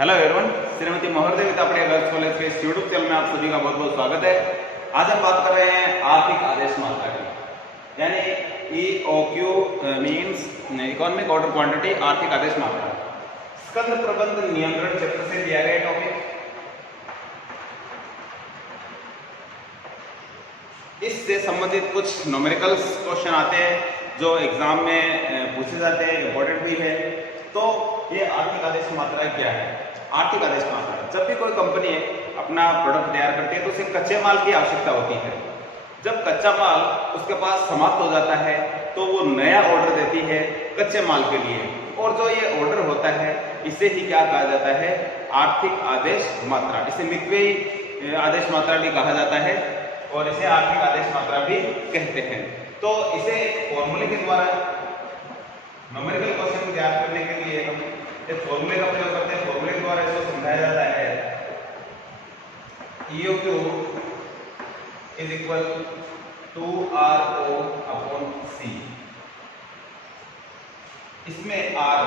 Hello everyone, Shrimati महोदय with अपने girls college के इस यूट्यूब चैनल में आप सभी का बहुत बहुत स्वागत है। आज हम बात कर रहे हैं आर्थिक आदेश मात्रा की, यानी EOQ means economic order quantity, आर्थिक आदेश मात्रा। स्कंद प्रबंध नियंत्रण चैप्टर से दिया गया टॉपिक। इससे संबंधित कुछ न्यूमेरिकल्स क्वेश्चन आते हैं जो एग्जाम में पूछे जाते हैं, इंपॉर्टेंट भी है। तो ये आर्थिक आदेश मात्रा क्या है? आर्थिक आदेश मात्रा, जब भी कोई कंपनी अपना प्रोडक्ट तैयार करती है तो उसे कच्चे माल की आवश्यकता होती है। जब कच्चा माल उसके पास समाप्त हो जाता है तो वो नया ऑर्डर देती है कच्चे माल के लिए, और जो ये ऑर्डर होता है इसे ही क्या कहा जाता है? आर्थिक आदेश मात्रा। इसे मितव्ययी आदेश मात्रा भी कहा जाता है और इसे आर्थिक आदेश मात्रा भी कहते हैं। तो इसे फॉर्मूले के द्वारा, न्यूमेरिकल क्वेश्चन को याद करने के लिए हम एक फॉर्मूले का प्रयोग करते हैं। फॉर्मूले के द्वारा इसको समझाया जाता है। EOQ is equal to RO upon C। इसमें R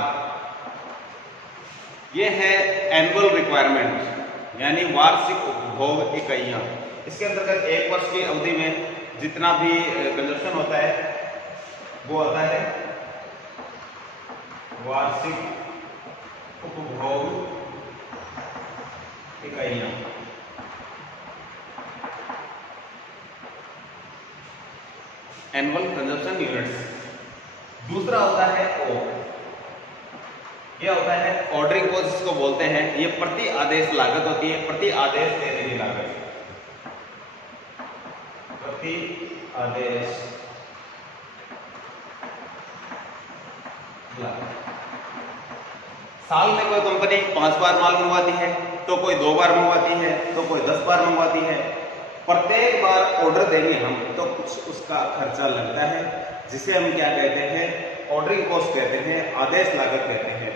ये है एनुअल रिक्वायरमेंट, यानी वार्षिक उपभोग इकाइयां। इसके अंतर्गत एक वर्ष की अवधि में जितना भी कंजप्शन होता है वो होता है वार्षिक उपभोग इकाइयां। Annual consumption units. दूसरा होता है O, यह होता है ऑर्डरिंग कॉस्ट, जिसको बोलते हैं। ये प्रति आदेश लागत होती है, प्रति आदेश देने की लागत, प्रति आदेश लागत। साल में कोई कंपनी 5 बार माल मंगवाती है, तो कोई 2 बार मंगवाती है, तो कोई 10 बार मंगवाती है। प्रत्येक बार ऑर्डर देंगे हम तो कुछ उसका खर्चा लगता है, जिसे हम क्या कहते हैं? ऑर्डरिंग कॉस्ट कहते हैं, आदेश लागत कहते हैं।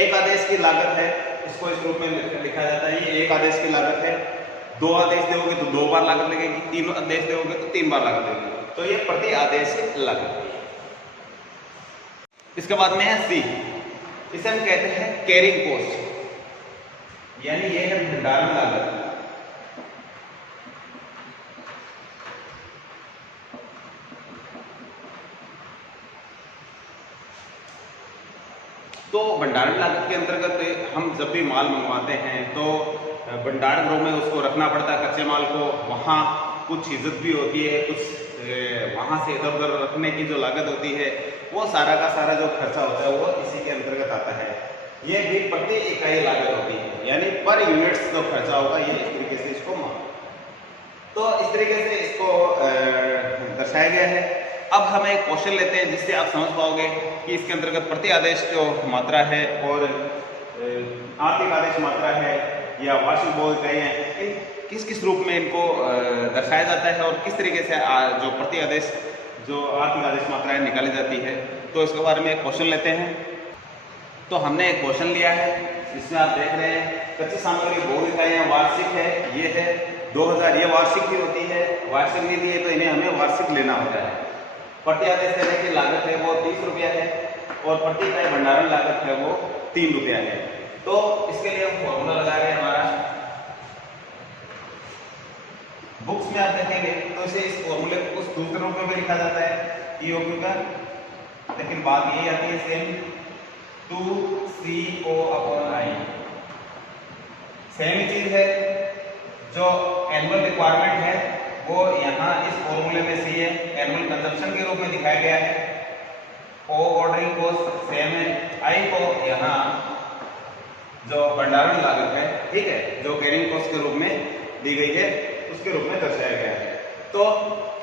एक आदेश की लागत है, इसको इस रूप में लिखा जाता है। ये एक आदेश की लागत है। 2 आदेश दोगे तो 2 बार लागत लगेगी, 3 आदेश दोगे तो 3 बार लागत लगेगी। तो ये प्रति आदेश की लागत। इसके बाद में है C, इसे हम कहते हैं कैरिंग कॉस्ट, यानी ये है भंडारण लागत। तो भंडारण लागत के अंतर्गत हम जब भी माल मंगवाते हैं तो भंडारण गृह में उसको रखना पड़ता है कच्चे माल को। वहाँ कुछ इज्जत भी होती है, कुछ वहाँ से इधर उधर रखने की जो लागत होती है, वो सारा का सारा जो खर्चा होता है वो इसी के अंतर्गत आता है। ये भी प्रति इकाई लागत होती है, यानी पर यूनिट्स जो खर्चा होगा, ये इस तरीके से इसको तो इस तरीके से इसको दर्शाया गया है। अब हम एक क्वेश्चन लेते हैं जिससे आप समझ पाओगे कि इसके अंतर्गत प्रति आदेश जो मात्रा है और आर्थिक आदेश मात्रा है या वार्षिक उपभोग इकाइयां हैं, किस किस रूप में इनको दर्शाया जाता है और किस तरीके से जो प्रति आदेश जो आर्थिक आदेश मात्रा है निकाली जाती है। तो इसके बारे में एक क्वेश्चन लेते हैं। तो हमने एक क्वेश्चन लिया है, इसमें आप देख रहे हैं कच्ची सामग्री उपभोग इकाइयां वार्षिक है, ये है 2000। ये वार्षिक ही होती है, वार्षिक नहीं दी है तो इन्हें हमें वार्षिक लेना होता है। प्रति आदेश देने की लागत है वो 30 रुपया है और प्रति इकाई भंडारण लागत है वो 3 रुपया है। तो इसके लिए हम फॉर्मूला लगा रहे हैं हमारा। बुक्स में आप देखेंगे तो इसे इस फॉर्मूले को कुछ दूसरे रूप में भी लिखा जाता है EOQ का, लेकिन बात यही आती है same 2CO upon I। Same ही चीज है। जो एनुअल रिक्वायरमेंट है वो यहाँ इस फॉर्मूले में सी है, एनुअल कंजप्शन के रूप में दिखाया गया है। O ऑर्डरिंग कॉस्ट सेम है, I को यहाँ जो भंडारण लागत है, ठीक है, जो कैरिंग कॉस्ट के रूप में दी गई है, उसके रूप में दर्शाया गया है। तो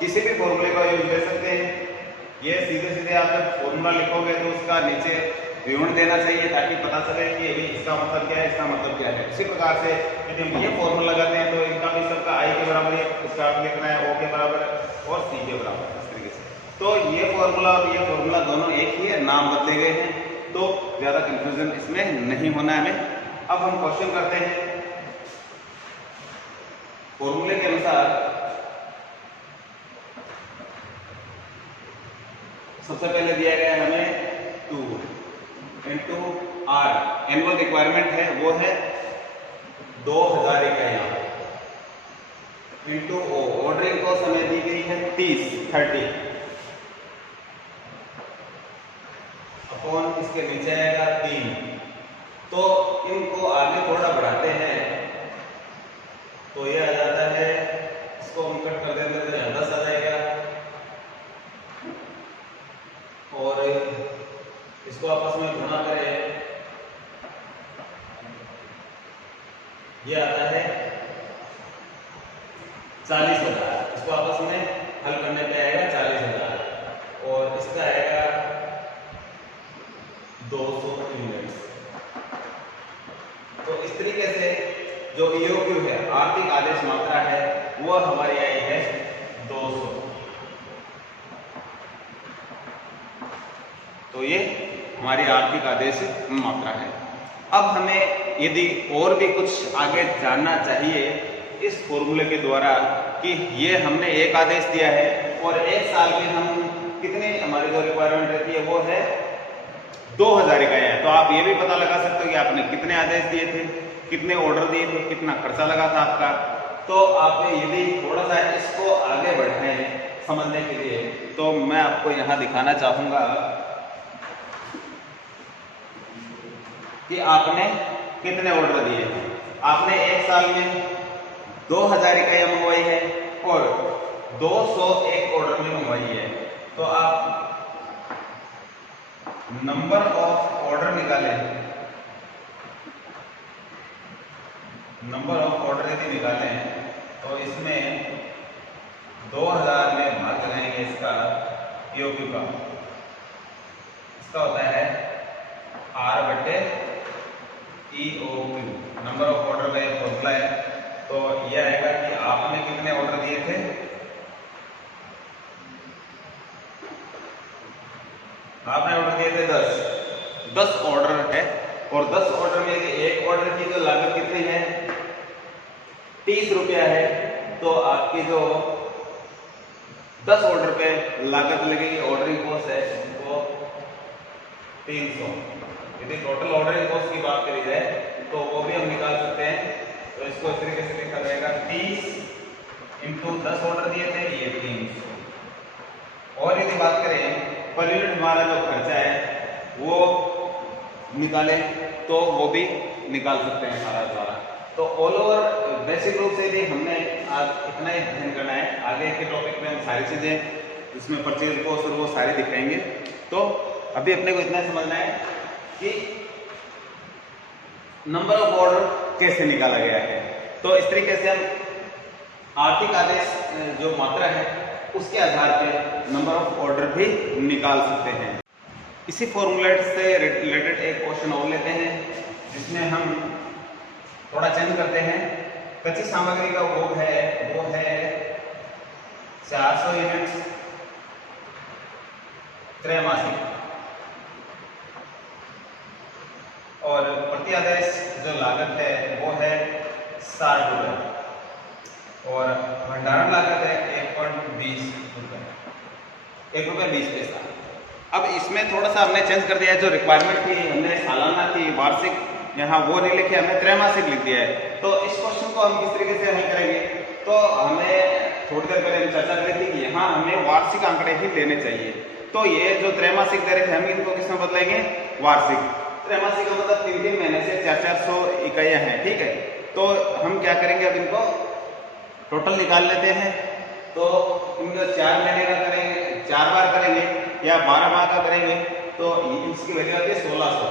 किसी भी फॉर्मूले का यूज ले सकते हैं। ये सीधे सीधे आप जब फॉर्मूला लिखोगे तो उसका नीचे विवरण देना चाहिए ताकि पता चले कि अभी इसका मतलब क्या है, इसका मतलब क्या है। इसी प्रकार से यदि हम ये फॉर्मूला लगाते हैं तो इनका भी सबका I के बराबर इसका लिखना है, O के बराबर और C के बराबर, इस तरीके से। तो ये फॉर्मूला और ये फॉर्मूला दोनों एक ही है, नाम बदले गए हैं, तो ज्यादा कंफ्यूजन इसमें नहीं होना है हमें। अब हम क्वेश्चन करते हैं। फॉर्मूले के अनुसार सबसे पहले दिया गया है हमें 2 इंटू आर एनुअल रिक्वायरमेंट है वो है 2000 इकाइयां इंटू ओ, ऑर्डरिंग कॉस्ट हमें दी गई है 30 अपॉन इसके नीचे आएगा 3। तो इनको आगे थोड़ा बढ़ाते हैं तो ये आ जाता है, इसको हम कट कर देते हैं तो यहाँ 10 आ जाएगा और इसको आपस में गुणा करें ये आता है 40,000। इसको आपस में हल करने पे आएगा 40,000 और इसका आएगा 200 यूनिट्स। तो इस तरीके से जो EOQ है, आर्थिक आदेश मात्रा है, वो हमारी आई है 200। तो ये हमारी आर्थिक आदेश मात्रा है। अब हमें यदि और भी कुछ आगे जानना चाहिए इस फॉर्मूले के द्वारा कि ये हमने एक आदेश दिया है और एक साल में हम कितने, हमारी जो रिक्वायरमेंट रहती है वो है 2000 इकाइयां है, तो आप ये भी पता लगा सकते हो कि आपने कितने आदेश दिए थे, कितने ऑर्डर दिए थे, कितना खर्चा लगा था आपका। तो आप यदि थोड़ा सा इसको आगे बढ़ाएं समझने के लिए तो मैं आपको यहाँ दिखाना चाहूँगा कि आपने कितने ऑर्डर दिए हैं। आपने एक साल में 2000 इकाइयाँ मंगवाई है और 201 ऑर्डर में मंगवाई है। तो आप नंबर ऑफ ऑर्डर निकालें, नंबर ऑफ ऑर्डर यदि निकालें तो इसमें 2000 में भाग लगाएंगे इसका EOQ का, इसका होता है R/EOQ, नंबर ऑफ ऑर्डर का एक फॉर्मूला है। तो यह आएगा कि आपने कितने ऑर्डर दिए थे, आपने ऑर्डर दिए थे 10 ऑर्डर है और 10 ऑर्डर में यदि एक ऑर्डर की जो लागत कितनी है 30 रुपया है, तो आपकी जो 10 ऑर्डर पे लागत लगेगी, ऑर्डरिंग कॉस्ट है वो 300। यदि टोटल ऑर्डरिंग कॉस्ट की बात करी जाए तो वो भी हम निकाल सकते हैं। तो इसको इस तरीके से लिखा जाएगा 30 इंटू 10 ऑर्डर दिए थे ये 300। और यदि बात करें पर यूनिट हमारा जो खर्चा है वो निकालें तो वो भी निकाल सकते हैं सारा द्वारा। तो ऑल ओवर बेसिक रूप से भी हमने आज इतना ही अध्ययन करना है। आगे के टॉपिक में हम सारी चीज़ें जिसमें परचेज कॉस्ट और वो सारे दिखाएंगे। तो अभी अपने को इतना समझना है कि नंबर ऑफ ऑर्डर कैसे निकाला गया है। तो इस तरीके से हम आर्थिक आदेश जो मात्रा है उसके आधार पर नंबर ऑफ ऑर्डर भी निकाल सकते हैं। इसी फॉर्मूले से रिलेटेड एक क्वेश्चन और लेते हैं जिसमें हम थोड़ा चेंज करते हैं। कच्ची सामग्री का उपभोग है वो है 400 यूनिट्स त्रैमासिक और प्रति आदेश जो लागत है वो है 60 रुपये और भंडारण लागत है 1.20 रुपये, 1 रुपये 20 पैसा। अब इसमें थोड़ा सा हमने चेंज कर दिया है, जो रिक्वायरमेंट थी हमने सालाना थी, वार्षिक यहाँ वो नहीं लिखे, हमने त्रैमासिक लिख दिया है। तो इस क्वेश्चन को हम किस तरीके से हल करेंगे, तो हमने थोड़ी देर पहले हम चर्चा करी थी कि यहाँ हमें वार्षिक आंकड़े ही लेने चाहिए। तो ये जो त्रैमासिक दे रहे थे हम इनको किसमें बदलेंगे, वार्षिक। त्रैमासिक का मतलब 3-3 महीने से 400 इकाइयाँ हैं, ठीक है। तो हम क्या करेंगे, अब इनको टोटल निकाल लेते हैं। तो इनको 4 महीने का करेंगे, 4 बार करेंगे या 12 माह का करेंगे तो इसकी वैल्यू आती है 1600।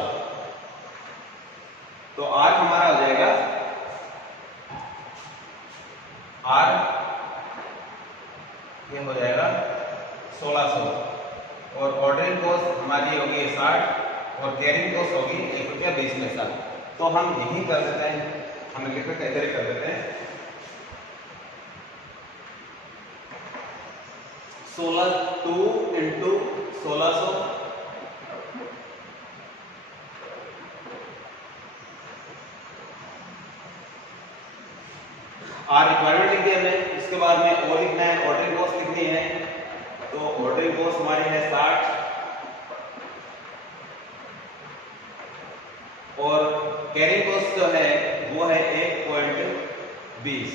तो R हमारा हो जाएगा R ये हो जाएगा 1600 और ऑर्डरिंग कॉस्ट हमारी होगी 60 और कैरिंग कॉस्ट होगी 1 रुपया 20 पैसा। तो हम यही कर देते हैं, हम लिख कर इधर ही कर देते हैं 16 इंटू 1600 आर रिक्वायरमेंट लिख दी हमने। इसके बाद में ओ लिखना है, ऑर्डरिंग कॉस्ट लिखनी है। तो ऑर्डरिंग कॉस्ट हमारी है 60 कैरिंग कॉस्ट जो है वो है 1.20।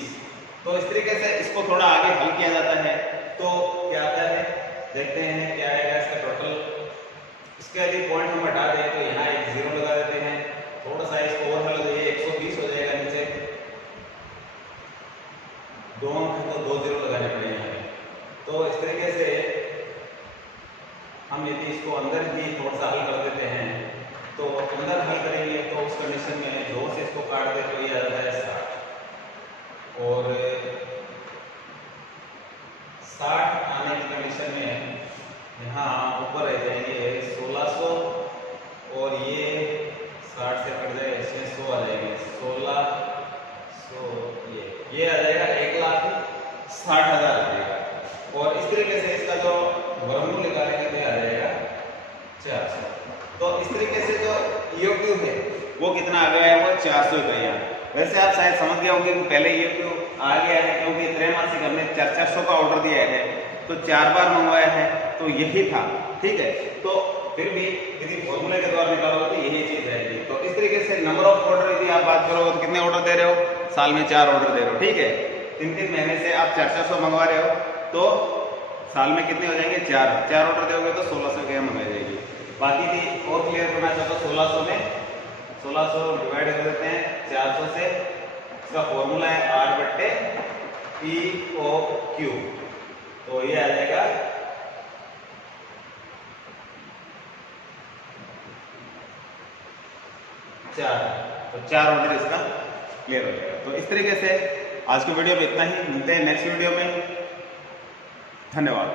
तो इस तरीके से इसको थोड़ा आगे हल किया जाता है। तो क्या आता है देखते हैं क्या आएगा इसका टोटल। इसके लिए पॉइंट हम हटा दें तो यहाँ एक 0 लगा देते हैं, थोड़ा सा इसको और हल दे 120 हो जाएगा नीचे, 2 अंक तो 2 0 लगाने पड़ेंगे। तो इस तरीके से हम यदि इसको अंदर ही थोड़ा सा हल कर देते हैं तो अंदर हल करेंगे तो उस कंडीशन में 2 से इसको काट दे तो ये आ जाता है 60 और 60 आने की कंडीशन में यहाँ ऊपर रह जाएंगे 1600 और ये 60 से कट जाए इसमें 100 आ जाएंगे, 1600 ये आ जाएगा 1,60,000 आ जाएगा। और इस तरीके से इसका जो वर्गमूल निकालेंगे तो आ जाएगा 400। तो इस तरीके से जो EOQ है वो कितना आ गया है, वो 400 इकाइयाँ। वैसे आप शायद समझ गए होंगे कि पहले EOQ आ गया है क्योंकि त्रैमासिक हमने 400 का ऑर्डर दिया है तो 4 बार मंगवाया है तो यही था, ठीक है। तो फिर भी यदि फॉर्मूले के द्वारा निकालोगे तो यही चीज रहेगी। तो इस तरीके से नंबर ऑफ ऑर्डर यदि आप बात करोगे तो कितने ऑर्डर दे रहे हो, साल में 4 ऑर्डर दे रहे हो, ठीक है। 3-3 महीने से आप 400 मंगवा रहे हो तो साल में कितने हो जाएंगे, 4 ऑर्डर दोगे तो 1600 के मंगाई जाएगी। बाकी भी और क्लियर करना चाहते हो 1600 में 1600 डिवाइड कर देते हैं 400 से, इसका फॉर्मूला है R/EOQ, तो ये आ जाएगा 4। तो 4 ऑर्डर इसका क्लियर हो जाएगा। तो इस तरीके से आज की वीडियो में इतना ही, मिलते हैं नेक्स्ट वीडियो में, धन्यवाद।